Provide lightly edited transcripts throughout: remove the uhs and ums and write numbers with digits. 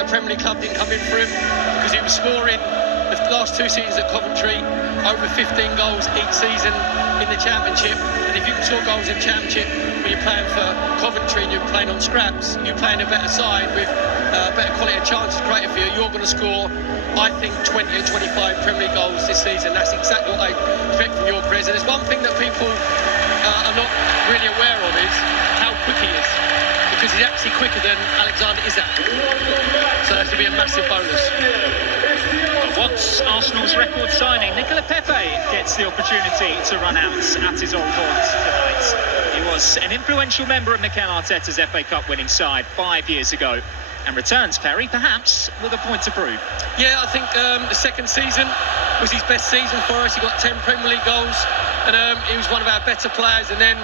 a Premier League club didn't come in for him, because he was scoring the last 2 seasons at Coventry over 15 goals each season in the Championship. And if you can score goals in the Championship when you're playing for Coventry and you're playing on scraps, you're playing a better side with better quality of chances created for you, you're going to score, I think, 20 or 25 Premier League goals this season. That's exactly what I expect from Gyökeres. And there's one thing that people are not really aware of is how quick he is, because he's actually quicker than Alexander Isak. So that's going to be a massive bonus. Once Arsenal's record signing, Nicola Pepe gets the opportunity to run out at his old haunts tonight. He was an influential member of Mikel Arteta's FA Cup winning side 5 years ago, and returns, Perry, perhaps with a point to prove. Yeah, I think the second season was his best season for us. He got 10 Premier League goals, and he was one of our better players. And then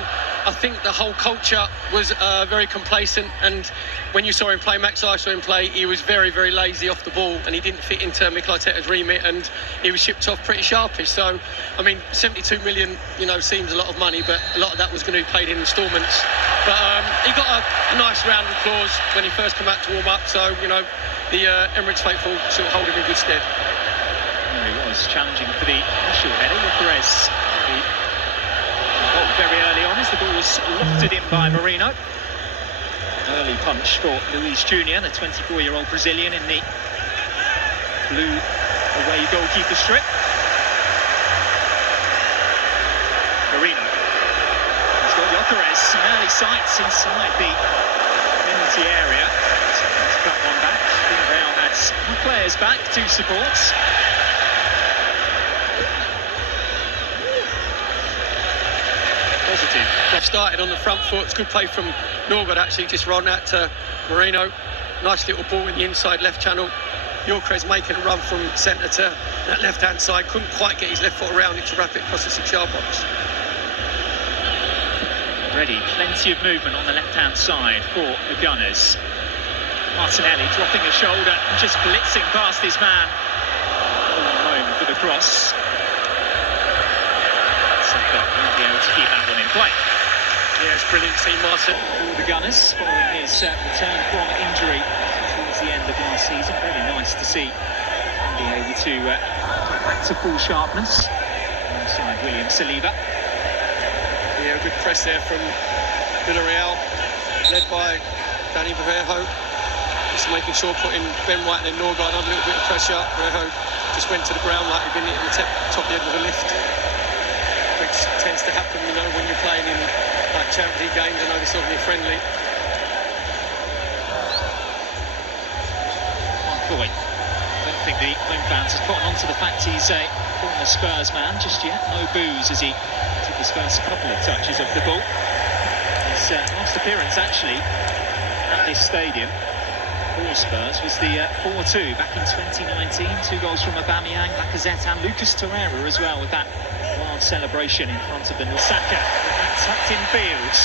I think the whole culture was very complacent, and when you saw him play, Max, I saw him play, he was very, very lazy off the ball, and he didn't fit into Mikel Arteta's remit, and he was shipped off pretty sharpish. So, I mean, 72 million, seems a lot of money, but a lot of that was going to be paid in instalments. But he got a nice round of applause when he first came out to warm up, so, the Emirates faithful sort of hold him in good stead. He was challenging for the initial header. Gyökeres very early on as the ball was lofted in by Marino. Early punch for Luis Jr., the 24-year-old Brazilian in the blue away goalkeeper strip. Marino. He's got Gyökeres, some early sights inside the penalty area. He's cut one back. Villareal had some players back, 2 supports. Positive. They've started on the front foot. It's good play from Norgard, actually, just run that to Marino. Nice little ball in the inside left channel. Gyökeres making a run from centre to that left-hand side. Couldn't quite get his left foot around it to wrap it across the 6-yard box. Already plenty of movement on the left-hand side for the Gunners. Martinelli dropping a shoulder and just blitzing past his man. Home for the cross. Won't be able to keep that one in play. Yeah, it's brilliant to see Martin. For the Gunners, following his return from injury towards the end of last season. Really nice to see him be able to back to full sharpness. Alongside William Saliba. Yeah, good press there from Villareal, led by Danny Bermejo. Just making sure putting Ben White and then Norgard under a little bit of pressure. Bermejo just went to the ground like he'd been hitting the top end of the lift, which tends to happen, when you're playing in like Champions League games. I know this is obviously friendly. Boy, I don't think the home fans have gotten onto the fact he's a former Spurs man just yet. No boos as he took his first couple of touches of the ball. His last appearance, actually, at this stadium for Spurs was the 4-2 back in 2019. 2 goals from Aubameyang, Lacazette and Lucas Torreira as well, with that wild celebration in front of the Saka, tucked in field.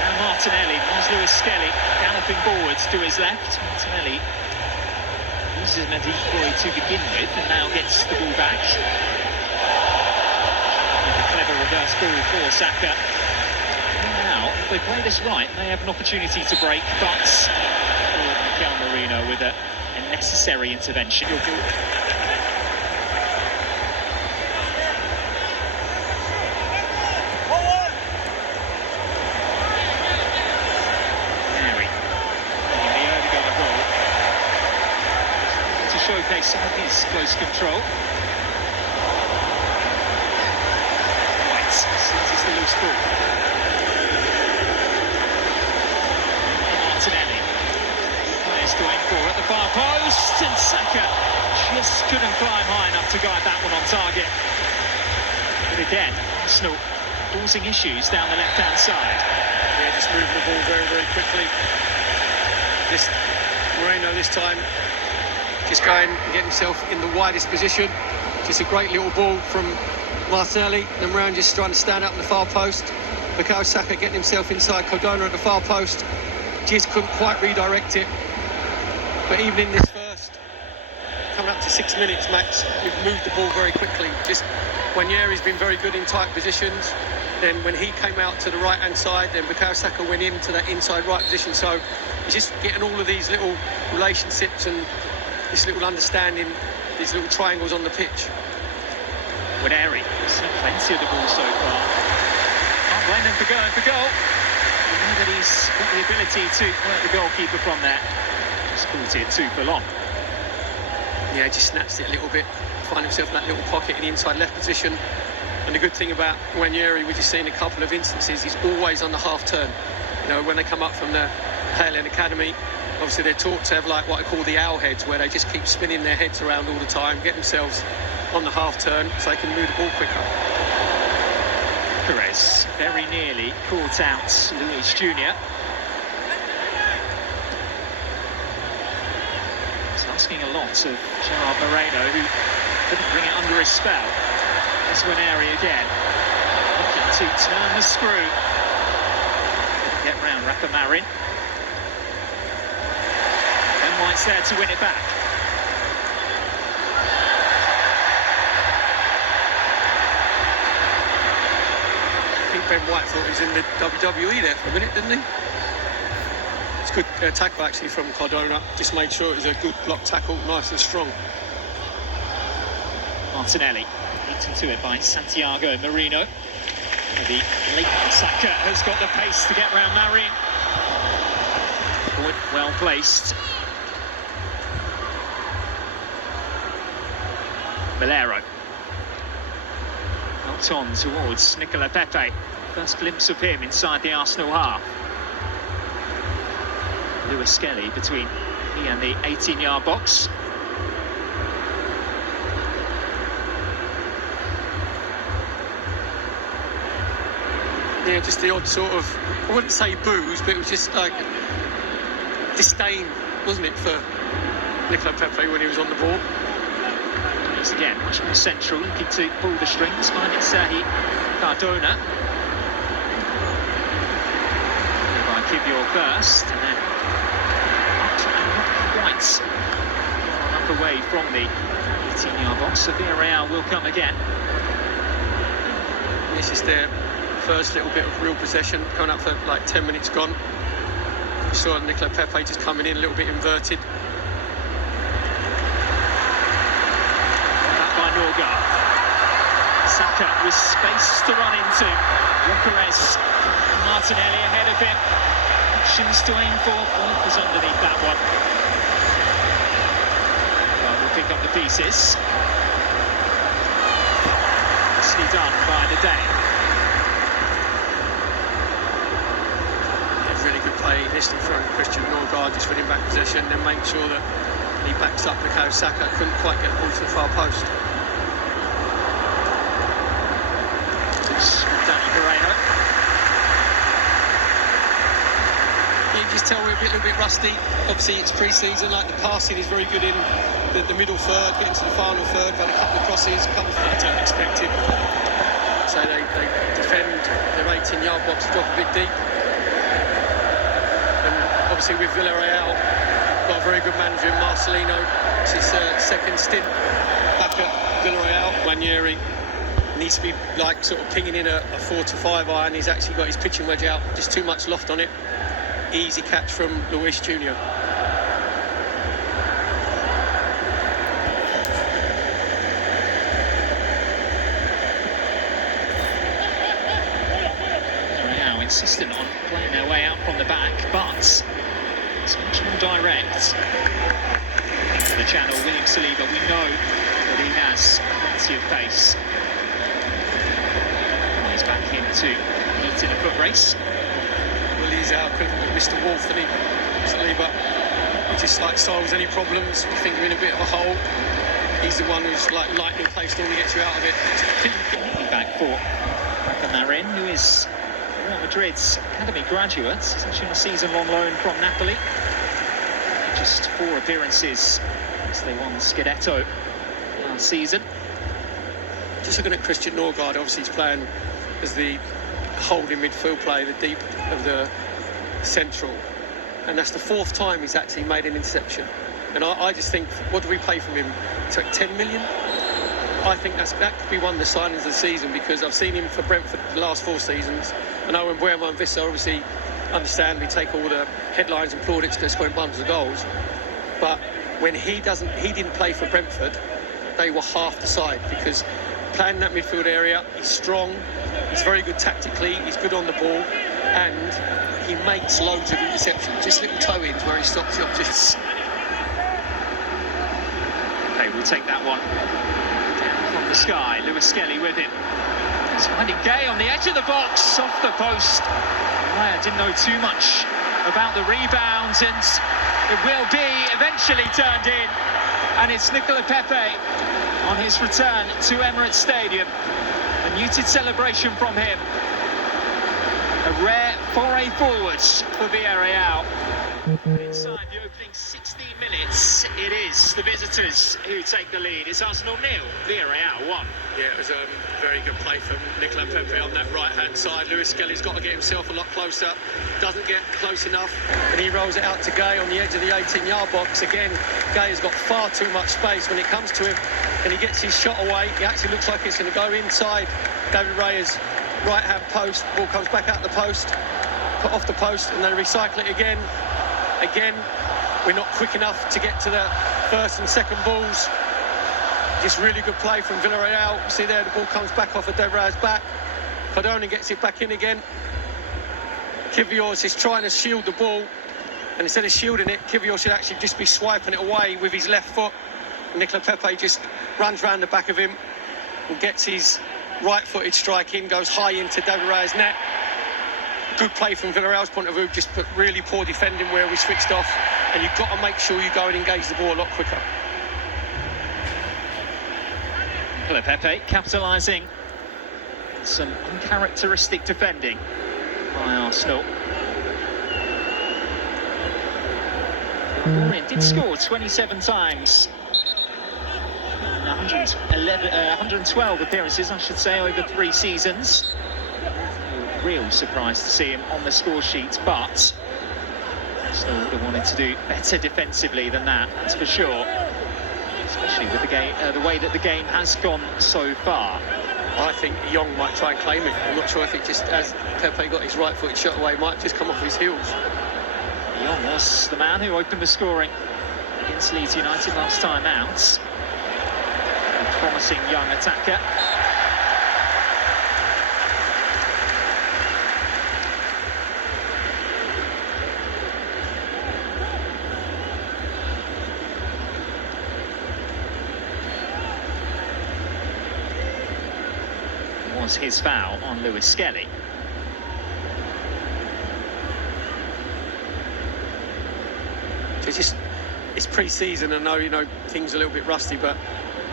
Now Martinelli, there's Lewis Skelly galloping forwards to his left. Martinelli uses him as a decoy to begin with and now gets the ball back. With a clever reverse ball for Saka. Now, if they play this right, they have an opportunity to break, but Mikel Marino with a necessary intervention. Showcase some of his close control. White seizes the loose ball. Martinelli. Players to aim for at the far post, and Saka just couldn't climb high enough to guide that one on target. But again, Arsenal causing issues down the left-hand side. Yeah, just moving the ball very, very quickly. Moreno this time just going and getting himself in the widest position. Just a great little ball from Martinelli. And Moran just trying to stand up in the far post. Bukayo Saka getting himself inside Cardona at the far post. Just couldn't quite redirect it. But even in this first coming up to 6 minutes, Max, we've moved the ball very quickly. Just Wanyeri's been very good in tight positions. Then when he came out to the right-hand side, then Bukayo Saka went into that inside right position. So it's just getting all of these little relationships and this little understanding, these little triangles on the pitch. Villareal has had plenty of the ball so far. Can't blame him for going for goal. You know that he's got the ability to work the goalkeeper from there. Just caught it too full on. Yeah, just snatched it a little bit. Find himself in that little pocket in the inside left position. And the good thing about Wanyeri, we've just seen a couple of instances, he's always on the half turn. You know, when they come up from the Halen Academy, obviously they're taught to have like what I call the owl heads, where they just keep spinning their heads around all the time, get themselves on the half turn so they can move the ball quicker. Perez very nearly caught out Luis Jr. It's asking a lot of Gerard Moreno, who couldn't bring it under his spell. That's Villareal again, looking to turn the screw. Get round Rafa Marin. Ben White's there to win it back. I think Ben White thought he was in the WWE there for a minute, didn't he? It's a good tackle actually from Cardona. Just made sure it was a good block tackle, nice and strong. Martinelli beaten to it by Santiago Marino. The late Saka has got the pace to get round Marin. Well placed. Valero. Out on towards Nicola Pepe. First glimpse of him inside the Arsenal half. Lewis Skelly between he and the 18-yard box. Yeah, just the odd sort of, I wouldn't say booze, but it was just like disdain, wasn't it, for Nicola Pepe when he was on the ball. He's again much more central, looking to pull the strings, finding Sahi Cardona. By Kivior first, and then not quite enough away from the 18-yard box. So Villareal will come again. This is their first little bit of real possession, coming up for like 10 minutes gone. You saw Nicola Pepe just coming in a little bit inverted. Norgard. Saka with space to run into. Perez. Martinelli ahead of him. Options to aim for. Was underneath that one. Well, we'll pick up the pieces. Nicely done by the Dane. Yeah, really good play initially from Christian Norgard, just winning back possession, then make sure that he backs up Bukayo Saka. Couldn't quite get the ball to the far post. You can just tell we're a little bit rusty. Obviously it's pre-season, like the passing is very good in the middle third, getting to the final third, got a couple of crosses, a couple of I don't expect it. So they defend their 18-yard box, drop a bit deep. And obviously with Villareal, got a very good manager in Marcelino. It's his second stint back at Villareal. Wanyeri needs to be like sort of pinging in a 4 to 5 iron. He's actually got his pitching wedge out, just too much loft on it. Easy catch from Luis Jr. Now insistent on playing their way out from the back, but it's much more direct. Into the channel, William Saliba, we know that he has plenty of pace. He's back into meet in a foot race. Well, he's our equivalent of Mr. Wolf, and Saliba, he just like solves any problems. You think you're in a bit of a hole, he's the one who's like lightning pace, normally gets you out of it. Back for Rafa Marin, who is Real Madrid's academy graduate. He's actually on a season-long loan from Napoli. Just 4 appearances as they won Scudetto last season. Just looking at Christian Norgard, obviously he's playing as the holding midfield player, the deep of the central, and that's the 4th time he's actually made an interception. And I just think, what do we pay from him? It's like 10 million? I think that could be one of the signings of the season, because I've seen him for Brentford the last 4 seasons. I know when Buemo and Vissa obviously understandably take all the headlines and plaudits to scoring bundles of goals. But when he didn't play for Brentford, they were half the side, because playing in that midfield area, he's strong, he's very good tactically, he's good on the ball, and he makes loads of interceptions, just little toe-ins where he stops the opposition. Okay, we'll take that one down from the sky. Lewis Skelly with him. He's finding Gay on the edge of the box, off the post. Raya didn't know too much about the rebound, and it will be eventually turned in. And it's Nicola Pepe on his return to Emirates Stadium. A muted celebration from him. A rare foray forwards for Villareal. Inside the opening 16 minutes, it is the visitors who take the lead. It's Arsenal 0, Villareal 1. Yeah, it was a very good play from Nicola Pepe on that right-hand side. Lewis Skelly's got to get himself a lot closer. Doesn't get close enough, and he rolls it out to Gay on the edge of the 18-yard box. Again, Gay has got far too much space when it comes to him, and he gets his shot away. It actually looks like it's going to go inside David Raya's right-hand post. Ball comes back out the post, put off the post, and they recycle it again. Again, we're not quick enough to get to the first and second balls. Just really good play from Villareal. See there, the ball comes back off of David Raya's back. Cardona gets it back in again. Kivior is trying to shield the ball, and instead of shielding it, Kivior should actually just be swiping it away with his left foot. And Nicola Pepe just runs round the back of him and gets his right-footed strike in, goes high into David Raya's net. Good play from Villareal's point of view, just really poor defending where we switched off, and you've got to make sure you go and engage the ball a lot quicker. Nicola Pepe capitalising on some uncharacteristic defending by Arsenal. Dorian did score 27 times. 112 appearances, I should say, over 3 seasons. No real surprise to see him on the score sheet, but Arsenal would have wanted to do better defensively than that, that's for sure. Especially with the way that the game has gone so far. I think Young might try and claim it. I'm not sure if it just, as Pepe got his right-footed shot away, might just come off his heels. Young was the man who opened the scoring against Leeds United last time out. A promising young attacker. Was his foul on Lewis Skelly. It's pre-season, and I know, things are a little bit rusty, but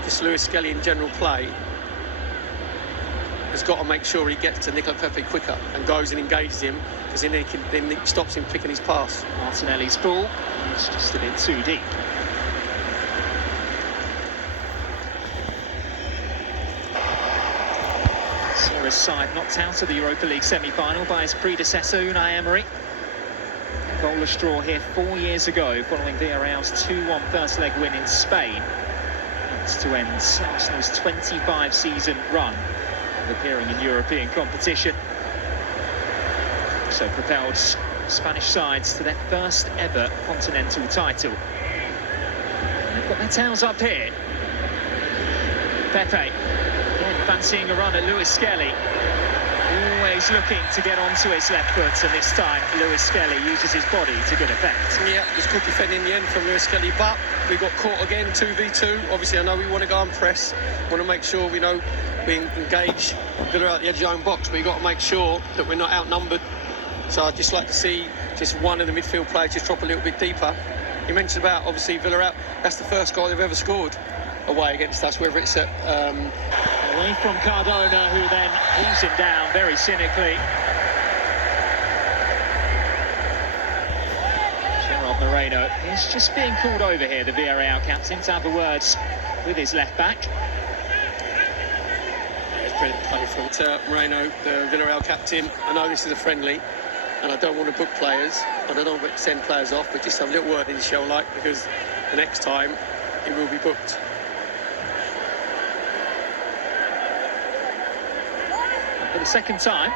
just Lewis Skelly in general play has got to make sure he gets to Nicola Pepe quicker and goes and engages him, because then it stops him picking his pass. Martinelli's ball is just a bit too deep. Saw his side knocked out of the Europa League semi-final by his predecessor Unai Emery. Goalless draw here 4 years ago, following Villareal's 2-1 first leg win in Spain. That's to end Arsenal's 25-season run of appearing in European competition. So propelled Spanish sides to their first ever continental title. And they've got their tails up here. Pepe, again fancying a run at Lewis Skelly. Always looking to get onto his left foot, and this time Lewis Skelly uses his body to good effect. Yeah, it was good defending in the end from Lewis Skelly, but we got caught again, 2v2. Obviously, I know we want to go and press, want to make sure we engage Villa at the edge of the own box, but we've got to make sure that we're not outnumbered. So I'd just like to see just one of the midfield players just drop a little bit deeper. You mentioned about, obviously, Villareal, that's the first goal they've ever scored away against us, whether it's at... Away from Cardona, who then pulls him down very cynically. Gerard Moreno is just being called over here, the Villareal captain, to have a word with his left back. Yeah, it's brilliant play from Moreno, the Villareal captain. I know this is a friendly, and I don't want to book players, and I don't want to send players off, but just have a little word in the show, because the next time he will be booked. For the second time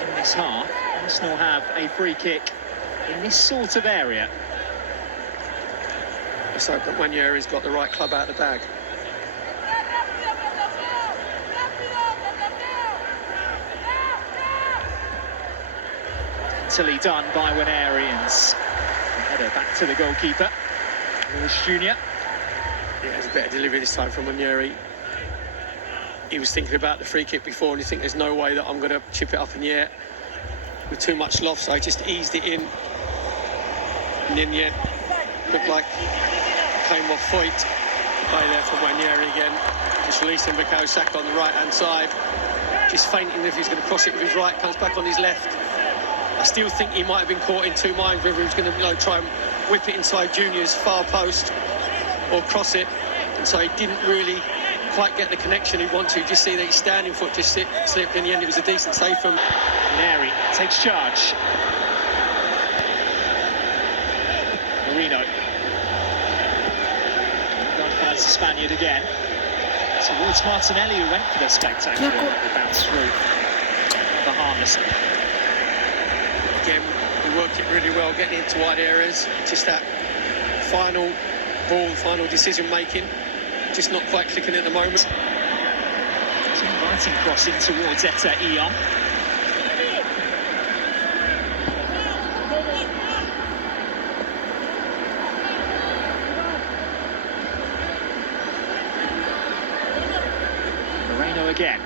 in this half, Arsenal have a free kick in this sort of area. Let's hope that Wanyeri's got the right club out of the bag. Mentally done by Wanerians. Header back to the goalkeeper, Lewis Jr. Yeah, it's a better delivery this time from Wanyeri. He was thinking about the free kick before, and you think there's no way that I'm going to chip it up in the air with too much loft, so I just eased it in. And in the end, looked like it came off Foyt. Play there from Wanyeri again. Just releasing Bukayo Saka on the right-hand side. Just feinting if he's going to cross it with his right, comes back on his left. I still think he might have been caught in two minds, whether he was going to try and whip it inside Junior's far post or cross it. And so he didn't really quite get the connection he wanted to. Just see that his standing foot just slipped. In the end, it was a decent save from Neri takes charge. Marino. God finds the Spaniard again. Towards Martinelli, who went for the spectacular bounce through. Rather harmless. Again, we worked it really well, getting into wide areas. Just that final ball, final decision making. Just not quite clicking at the moment. It's an inviting crossing towards Etta Eon. Moreno again.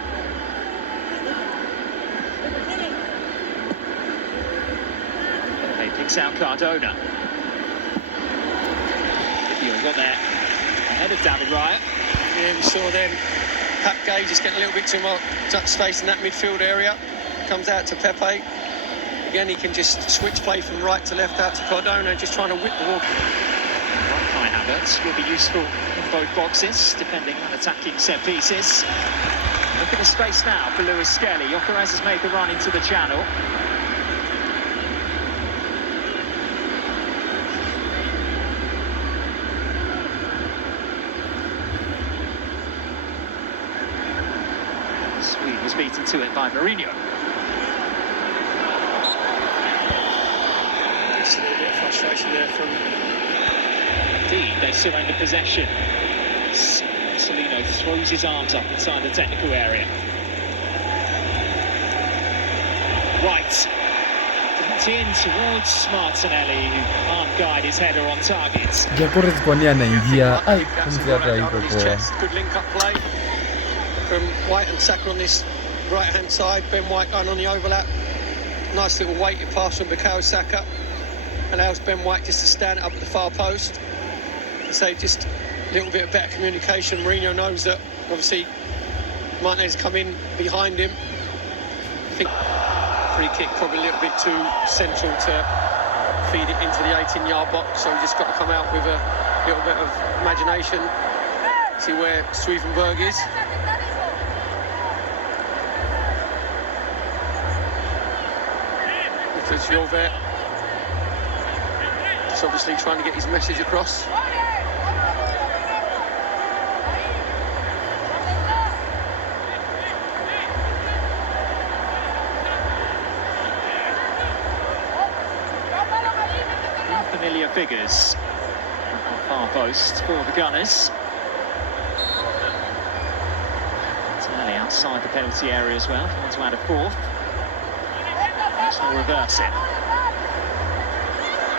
He picks out Cardona. You got there. Ahead of David Raya. Yeah, we saw then Pat Gay just getting a little bit too much space in that midfield area. Comes out to Pepe. Again, he can just switch play from right to left out to Cardona, just trying to whip the ball. Kai Havertz will be useful in both boxes, depending on attacking set pieces. Look at the space now for Lewis Skelly. Gyökeres has made the run into the channel. Swede was beaten to it by Mourinho. Just a little bit of frustration there from... Indeed, they surrender possession. Marcelino throws his arms up inside the technical area. White. Put in towards Martinelli, who can't guide his header on target. Gyökeres kwa nia anaingia. Ai, kumziata hivyo kwa. Good link-up play from White and Saka on this right-hand side. Ben White going on the overlap. Nice little weighted pass from Bukayo Saka. Allows Ben White just to stand up at the far post. So just a little bit of better communication. Mourinho knows that obviously Martinez come in behind him. I think free kick probably a little bit too central to feed it into the 18-yard box, so he just got to come out with a little bit of imagination, see where Swevenberg is. Because Jove is obviously trying to get his message across. Familiar figures at the far post for the Gunners. Martinelli outside the penalty area as well, if you want to add a fourth. Arsenal reverse it.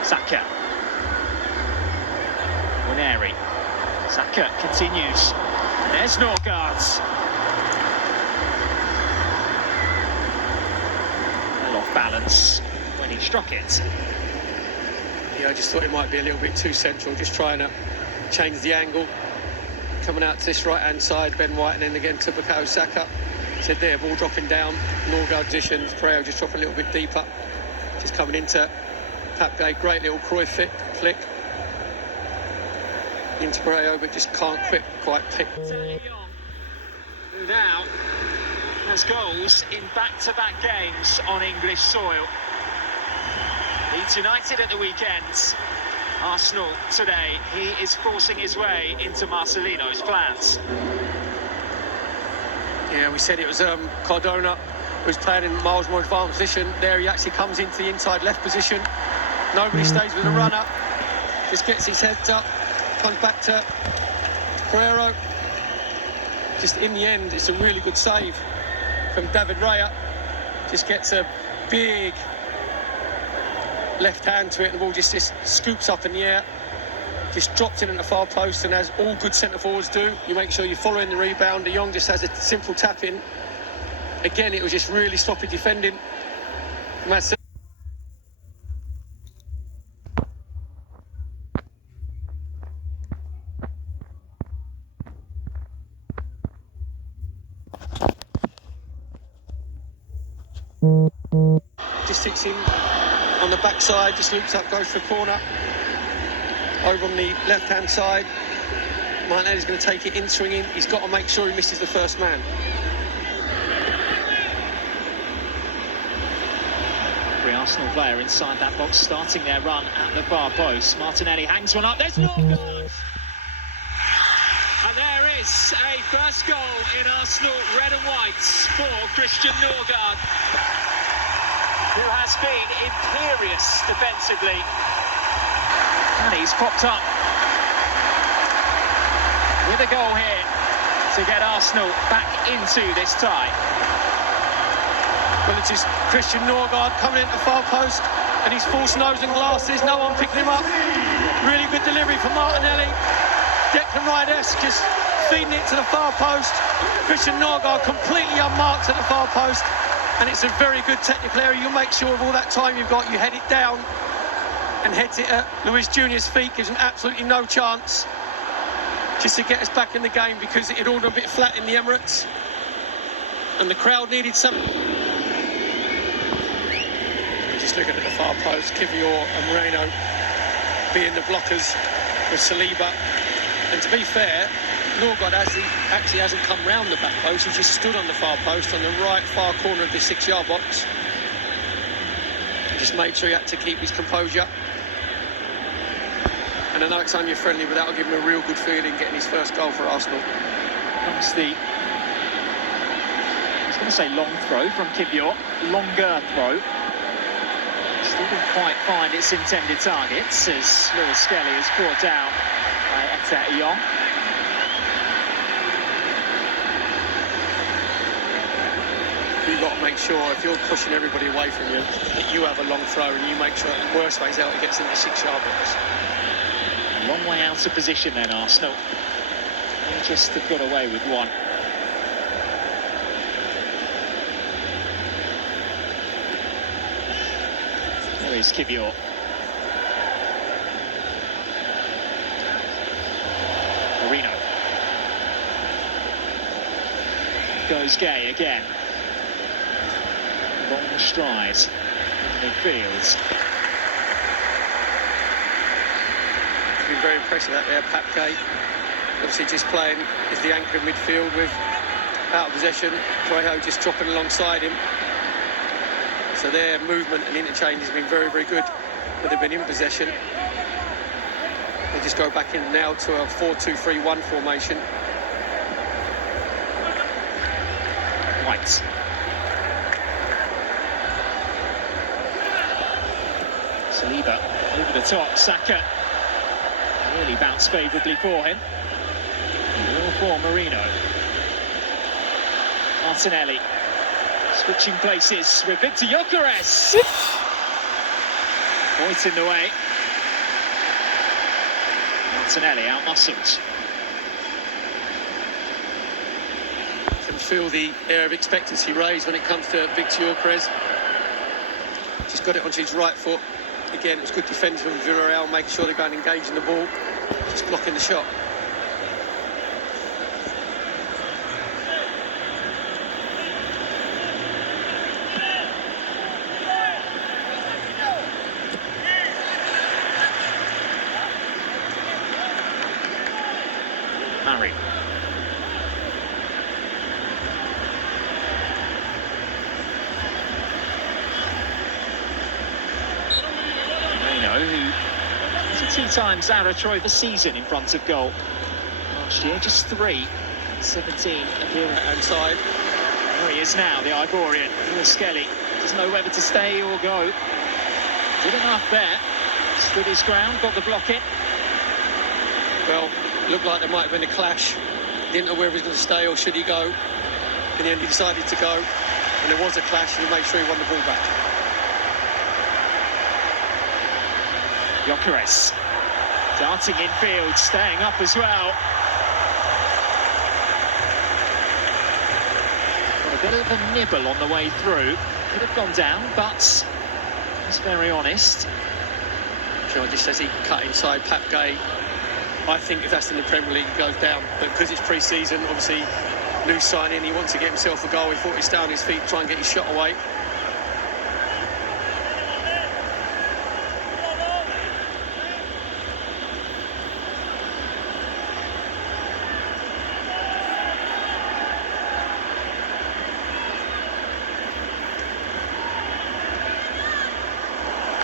Saka. Waneri. Saka continues. There's Norgard. Well off balance when he struck it. Yeah, I just thought it might be a little bit too central, just trying to change the angle. Coming out to this right-hand side, Ben White, and then again to Bukayo Saka. Said there, ball dropping down, Norgard position, Pereira just dropping a little bit deeper. Just coming into Pat Gay, great little Cruyff flick. Into Pereira, but just can't quite pick. Who now has goals in back-to-back games on English soil. Leeds United at the weekend, Arsenal today, he is forcing his way into Marcelino's plans. Yeah, we said it was Cardona who's playing in miles more advanced position. There he actually comes into the inside left position. Nobody stays with the runner. Just gets his heads up, comes back to Pereiro. Just in the end, it's a really good save from David Raya. Just gets a big left hand to it, and the ball just scoops up in the air. Just drops in at the far post, and as all good centre forwards do, you make sure you're following the rebound. De Jong just has a simple tap in. Again, it was just really sloppy defending. Just sits in on the backside, just loops up, goes for a corner. Over on the left-hand side, Martinelli's going to take it in swinging. He's got to make sure he misses the first man. Every Arsenal player inside that box starting their run at the far post. Martinelli hangs one up. There's Norgard! And there is a first goal in Arsenal red and whites for Christian Norgard, who has been imperious defensively. And he's popped up with a goal here to get Arsenal back into this tie. Well, it's just Christian Norgard coming into the far post, and he's false nose and glasses. No one picking him up. Really good delivery from Martinelli. Declan Rice just feeding it to the far post. Christian Norgard completely unmarked at the far post, and it's a very good technical area. You'll make sure with all that time you've got, you head it down and heads it at Luis Junior's feet. Gives him absolutely no chance just to get us back in the game, because it had all been a bit flat in the Emirates and the crowd needed something. Just looking at the far post, Kivior and Moreno being the blockers with Saliba. And to be fair, Norgard actually hasn't come round the back post. He just stood on the far post on the right far corner of the 6-yard box. He just made sure he had to keep his composure. And I know it's only friendly, but that'll give him a real good feeling getting his first goal for Arsenal. Comes the, I was going to say long throw from Kivior, longer throw. Still didn't quite find its intended targets, as Lewis Skelly is brought down by Etta Young. You've got to make sure, if you're pushing everybody away from you, that you have a long throw, and you make sure that the worst ways out it gets in the 6-yard box. A long way out of position then, Arsenal. They just have got away with one. There is Kivior. Marino. Goes Gay again. Long stride in midfield. Been very impressive out there, Pat Gay. Obviously just playing as the anchor in midfield with out of possession. Trejo just dropping alongside him. So their movement and interchange has been very, very good when they've been in possession. They just go back in now to a 4-2-3-1 formation. White. Saliba over the top. Saka really bounced favourably for him. All for Marino. Martinelli switching places with Victor Gyökeres. Point in the way. Martinelli out-muscled. Can feel the air of expectancy raised when it comes to Victor Gyökeres. Just got it onto his right foot. Again, it was good defending from Villareal, making sure they're going and engaging the ball, just blocking the shot. Murray. Who is a times out-of-Troy the season in front of goal. Last year, just 3, 17 appearances. Inside. There he is now, the Ivorian. Skelly doesn't know whether to stay or go. Did enough there. Stood his ground, got the block in. Well, looked like there might have been a clash. Didn't know whether he was going to stay or should he go. In the end, he decided to go. And there was a clash, and he made sure he won the ball back. Gyökeres darting infield, staying up as well. Got a bit of a nibble on the way through. Could have gone down, but he's very honest. John just says he cut inside Pat Gay. I think if that's in the Premier League, he goes down. But because it's pre-season, obviously, new signing, he wants to get himself a goal. He thought he'd stay on his feet, try and get his shot away.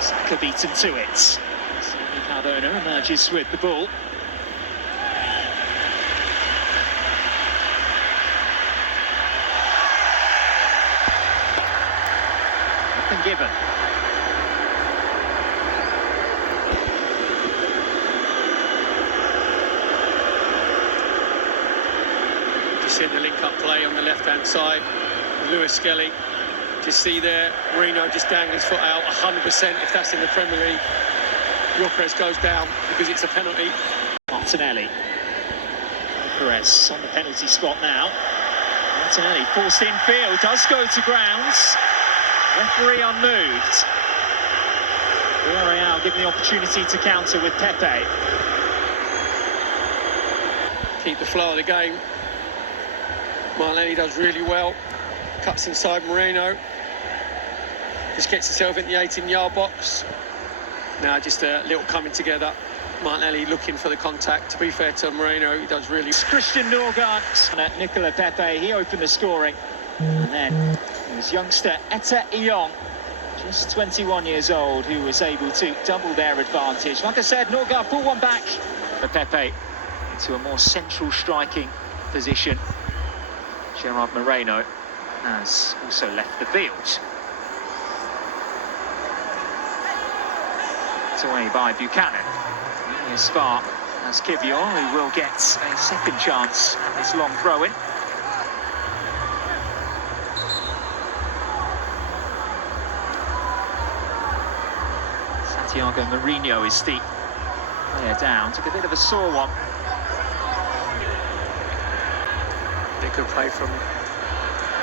Saka beaten to it. Cardona emerges with the ball. Nothing given. Just seeing the link-up play on the left-hand side. Lewis Skelly. Just see there, Marino just dangling his foot out 100% if that's in the Premier League. Gyökeres goes down because it's a penalty. Martinelli. Perez on the penalty spot now. Martinelli forced infield, does go to grounds. Referee unmoved. Villareal given the opportunity to counter with Pepe. Keep the flow of the game. Martinelli does really well. Cuts inside Moreno. Just gets himself in the 18-yard box. Now just a little coming together. Martinelli looking for the contact. To be fair to Moreno, he does really... Christian Norgard. Nicola Pepe, he opened the scoring. And then it was youngster Etta Iong, just 21 years old, who was able to double their advantage. Like I said, Norgard pulled one back. Pepe into a more central striking position. Gerard Moreno has also left the field. It's away by Buchanan. As far as Kivior, who will get a second chance at this long throw-in. Santiago Mourinho is the player down. Took a bit of a sore one. They could play from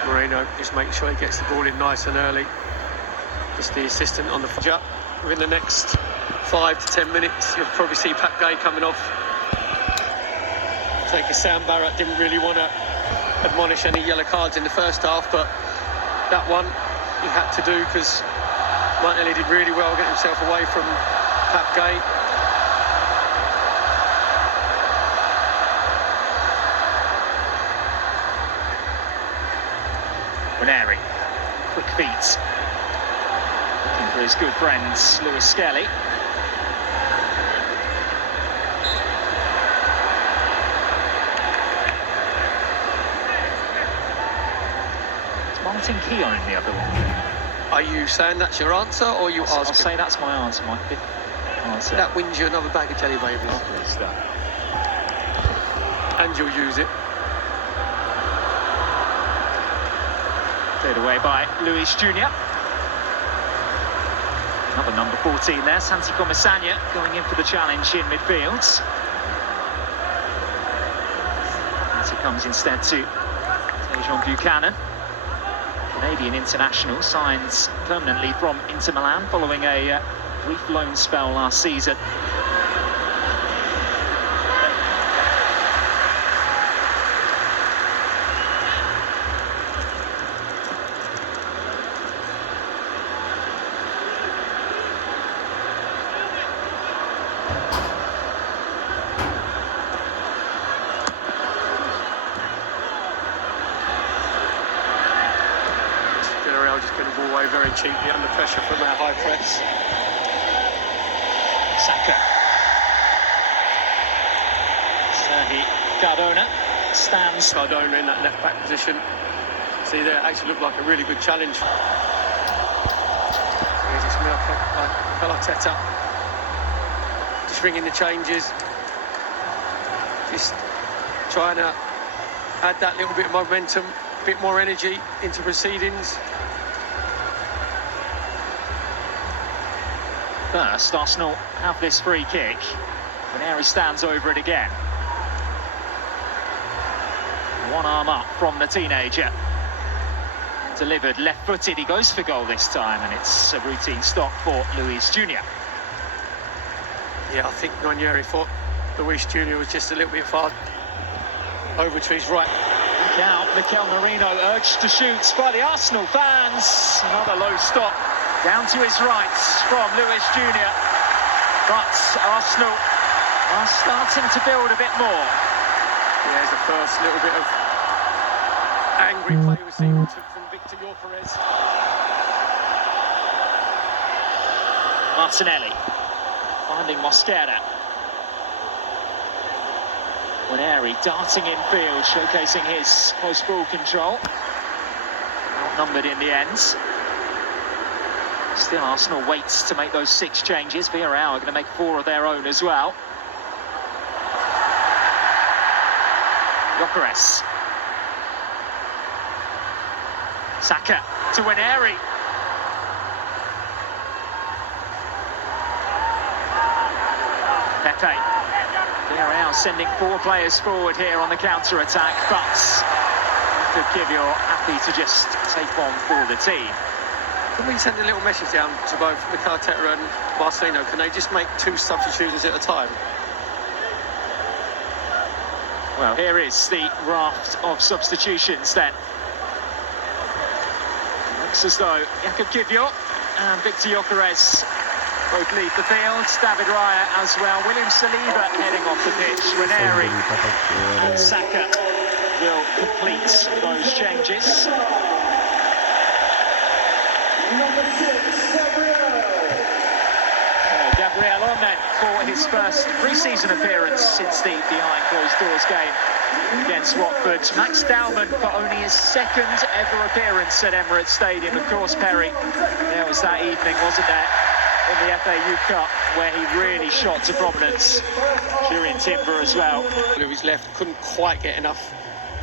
Moreno, just making sure he gets the ball in nice and early. Just the assistant on the up. Within the next 5 to 10 minutes, you'll probably see Pat Gay coming off. Take a Sam Barrett, didn't really want to admonish any yellow cards in the first half, but that one he had to do because Martinelli did really well getting himself away from Pat Gay. Ranieri, quick feet. Looking for his good friend, Lewis Skelly. It's Martin Keown in the other one. Are you saying that's your answer, or are you asking? I'll say that's my answer, my fifth answer. That wins you another bag of jelly babies. Lovely stuff. And you'll use it. Cleared away by Luis Jr. Another number 14 there, Santi Comasagna, going in for the challenge in midfield. And it comes instead to Tejan Buchanan, Canadian international, signs permanently from Inter Milan following a brief loan spell last season. Villareal just getting the ball away very cheaply under pressure from our high press. Saka Sergi Cardona stands. Cardona in that left back position. See there, actually looked like a really good challenge. Here's Ismail Arteta. Just ringing the changes. Just trying to add that little bit of momentum, a bit more energy into proceedings. First, Arsenal have this free kick. Villareal stands over it again. One arm up from the teenager. Delivered left-footed, he goes for goal this time, and it's a routine stop for Luis Jr. Yeah, I think Nonieri thought Luis Jr. was just a little bit far over to his right. Look out, Mikel Merino urged to shoot by the Arsenal fans. Another low stop down to his right from Luis Jr. But Arsenal are starting to build a bit more. Yeah, there's the first little bit of angry play we've seen from Victor Gyökeres. Martinelli finding Mosquera. Villareal darting in field, showcasing his close ball control. Outnumbered in the end. Still, Arsenal waits to make those 6 changes. Villareal are going to make 4 of their own as well. Gyökeres. Saka to Villareal. Pepe. Villareal sending 4 players forward here on the counter-attack, but Kivio happy to just take on for the team. Can we send a little message down to both Mikel Arteta and Marcelino? Can they just make 2 substitutions at a time? Well, here is the raft of substitutions then. Looks as though Jakub Kivio and Victor Gyökeres both leave the field. David Raya as well. William Saliba heading off the pitch. Villareal and Saka will complete those changes. Gabriel on then for his first pre-season appearance since the behind closed doors game against Watford. Max Dowman for only his 2nd ever appearance at Emirates Stadium. Of course, Perry, there was that evening, wasn't there, in the FA Youth Cup, where he really shot to prominence during Timber as well. His left couldn't quite get enough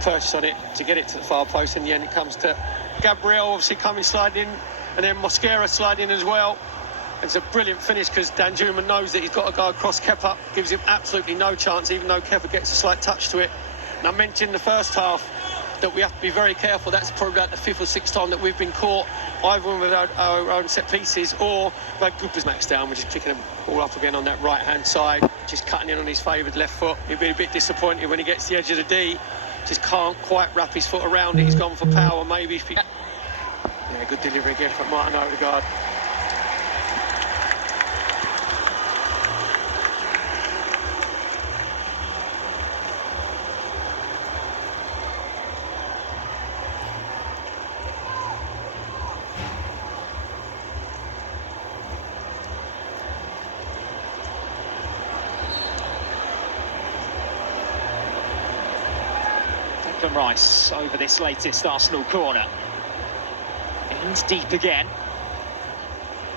purchase on it to get it to the far post. In the end, it comes to Gabriel obviously coming sliding in, and then Mosquera sliding as well. It's a brilliant finish because Danjuma knows that he's got to go across Kepa, gives him absolutely no chance, even though Kepa gets a slight touch to it. And I mentioned in the first half that we have to be very careful. That's probably like the 5th or 6th time that we've been caught, either with our own set pieces or by Cooper's max down. We're just picking them all up again on that right-hand side, just cutting in on his favoured left foot. He'll be a bit disappointed when he gets to the edge of the D. Just can't quite wrap his foot around it. He's gone for power, maybe. Yeah, good delivery again from Martin Odegaard. From Rice over this latest Arsenal corner. Aims deep again.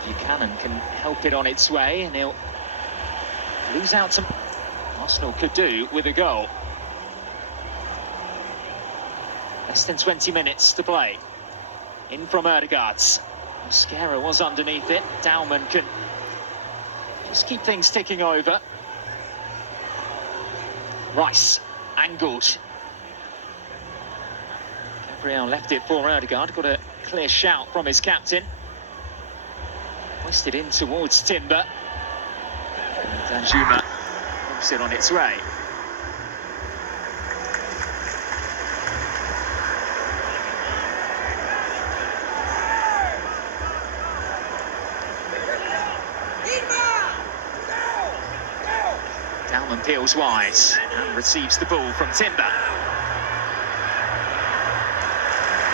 Buchanan can help it on its way, and he'll lose out to... Arsenal could do with a goal. Less than 20 minutes to play. In from Odegaard. Mosquera was underneath it. Dowman can just keep things ticking over. Rice, angled. Gabriel left it for Odegaard, got a clear shout from his captain. Hoisted in towards Timber. And Danjuma moves it on its way. Dowman peels wide and receives the ball from Timber.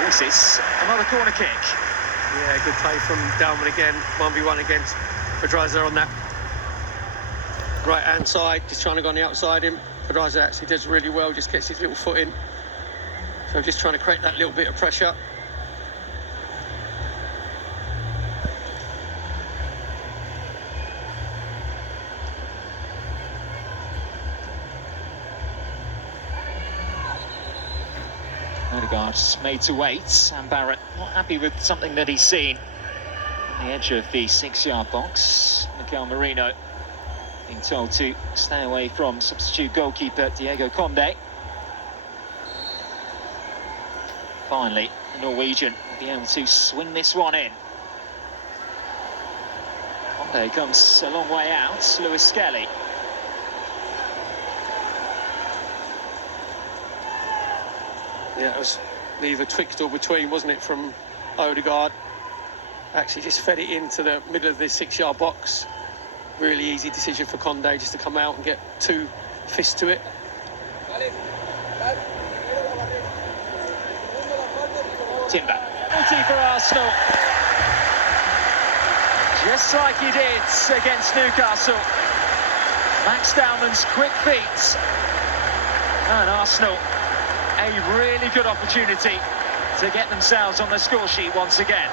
Forces another corner kick. Yeah, good play from Dowman again. 1v1 against Pedraza on that right hand side, just trying to go on the outside him. Pedraza actually does really well, just gets his little foot in. So just trying to create that little bit of pressure. Odegaard's made to wait, and Barrett not happy with something that he's seen on the edge of the 6-yard box. Mikel Merino being told to stay away from substitute goalkeeper Diego Conde. Finally, the Norwegian will be able to swing this one in. Conde comes a long way out, Lewis Skelly. Yeah, it was neither twixt or between, wasn't it, from Odegaard. Actually just fed it into the middle of the 6-yard box. Really easy decision for Conde just to come out and get 2 fists to it. Timber. Penalty for Arsenal. Just like he did against Newcastle. Max Dowman's quick feet. And Arsenal, a really good opportunity to get themselves on the score sheet once again.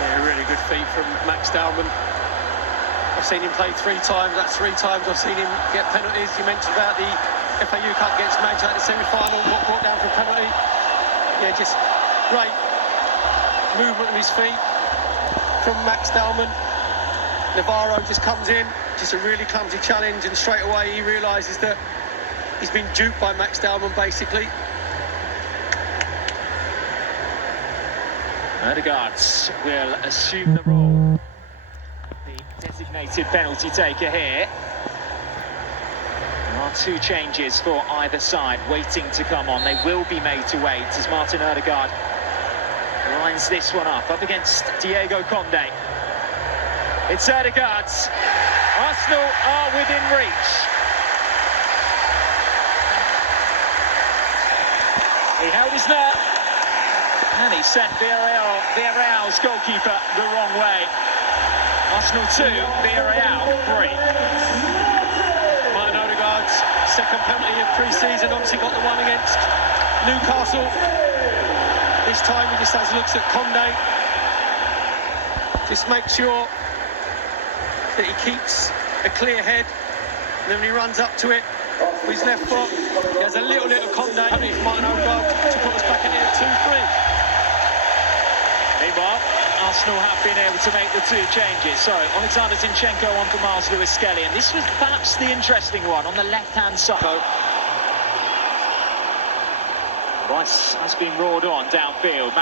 Yeah, really good feet from Max Dowman. I've seen him play 3 times. That's 3 times I've seen him get penalties. You mentioned about the FAU Cup against Manchester United semi-final, got brought down for a penalty. Yeah, just great movement of his feet from Max Dowman. Navarro just comes in, just a really clumsy challenge, and straight away he realises that he's been duped by Max Dowman, basically. Odegaard will assume the role of the designated penalty taker here. There are 2 changes for either side waiting to come on. They will be made to wait as Martin Odegaard lines this one up against Diego Conde. It's Odegaard. Arsenal are within reach. He held his net, and he sent Villareal's goalkeeper the wrong way. Arsenal 2, Villareal 3. Martin Odegaard's second penalty of pre-season, obviously got the one against Newcastle. This time he just has looks at Conde. Just make sure that he keeps a clear head, and then when he runs up to it, with his left foot, he has a little Conde. If Martin Odegaard to put us back in here at 2-3. Meanwhile, Arsenal have been able to make the 2 changes. So, Alexander Zinchenko on for Miles Lewis Skelly, and this was perhaps the interesting one on the left-hand side. Rice has been roared on downfield.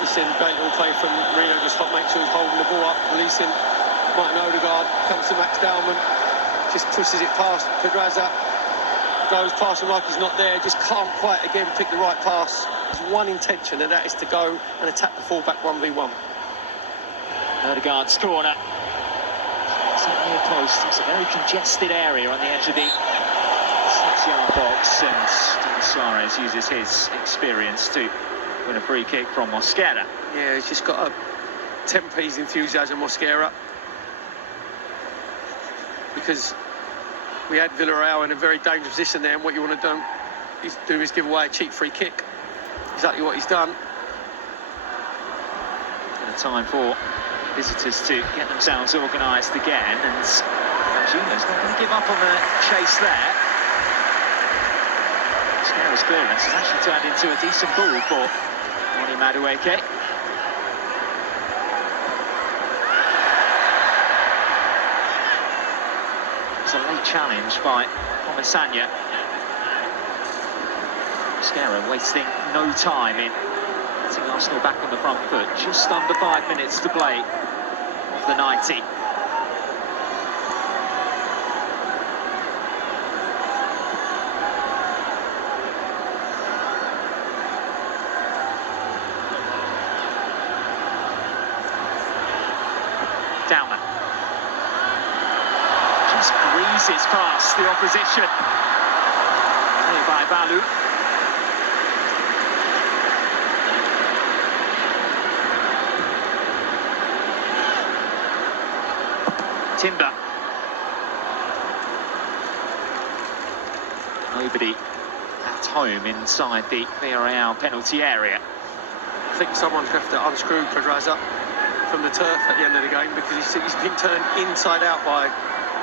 Just in great little play from Marino, just make sure he's holding the ball up, releasing Martin Odegaard, comes to Max Dowman. Just pushes it past Pedraza, goes past him like he's not there, just can't quite again pick the right pass. There's one intention, and that is to go and attack the fullback 1v1. Odegaard's corner. It's not near post, it's a very congested area on the edge of the 6-yard box, and Dean Suarez uses his experience to win a free kick from Mosquera. Yeah, he's just got to temper his enthusiasm, Mosquera. Because we had Villareal in a very dangerous position there, and what you want to do is give away a cheap free kick. Exactly what he's done. And a time for visitors to get themselves organised again, and Juno's not going to give up on the chase there. Mosquera's clearance has actually turned into a decent ball for Ronnie Madueke. It's a late challenge by Comasanya. Mosquera wasting no time in getting Arsenal back on the front foot. Just under 5 minutes to play of the 90. Dowman. Just breezes past the opposition. Here by Balu. Timber. Nobody at home inside the Villareal penalty area. I think someone's going to have to unscrew Pedraza from the turf at the end of the game, because he's been turned inside out by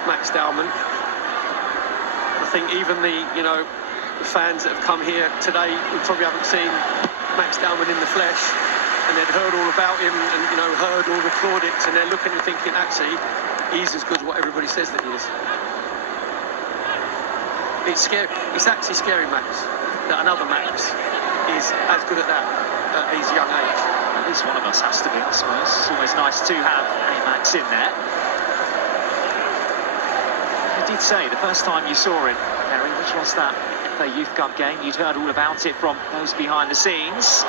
Max Dowman. I think even the fans that have come here today, who probably haven't seen Max Dowman in the flesh, and they'd heard all about him and heard all the plaudits, and they're looking and thinking, actually, he's as good as what everybody says that he is. It's scary. It's actually scary, Max, that another Max is as good at that at his young age. At least one of us has to be, I suppose. It's always nice to have a Max in there. You did say the first time you saw him, Harry, which was that FA Youth Cup game, you'd heard all about it from those behind the scenes.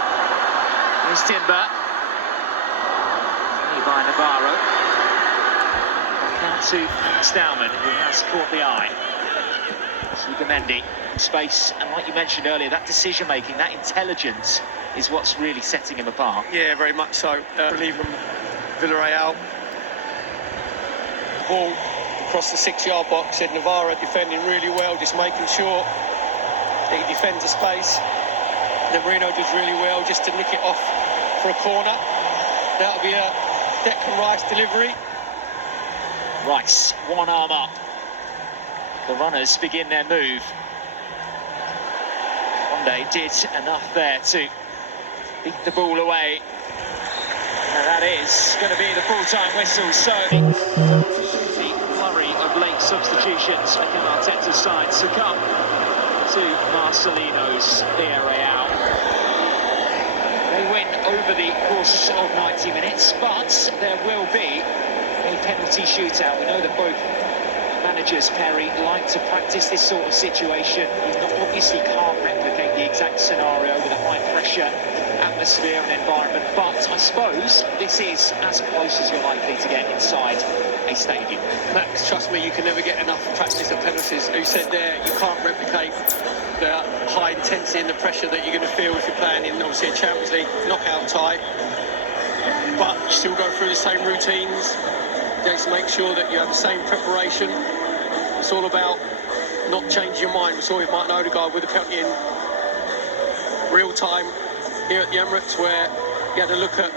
Here's Timber. By Navarro. Back out to Max Dowman, who has caught the eye. Mendy in space, and like you mentioned earlier, that decision-making, that intelligence is what's really setting him apart. Yeah, very much so. Believe him, Villareal. Ball across the 6-yard box, said Navarro defending really well, just making sure that he defends the space. Then Marino does really well just to nick it off for a corner. That'll be a Declan Rice delivery. Rice, one arm up. The runners begin their move. Conde did enough there to beat the ball away. And that is going to be the full-time whistle. So the flurry of late substitutions making Arteta's side succumb to Marcelino's Villareal. They win over the course of 90 minutes, but there will be a penalty shootout. We know that both managers, Perry, like to practice this sort of situation. You obviously can't replicate the exact scenario with a high-pressure atmosphere and environment, but I suppose this is as close as you're likely to get inside a stadium. Max, trust me, you can never get enough practice at penalties. You said there, you can't replicate the high intensity and the pressure that you're going to feel if you're playing in, obviously, a Champions League knockout tie. But you still go through the same routines. Just make sure that you have the same preparation. It's all about not changing your mind. We saw with Martin Odegaard with the penalty in real time here at the Emirates, where he had to look at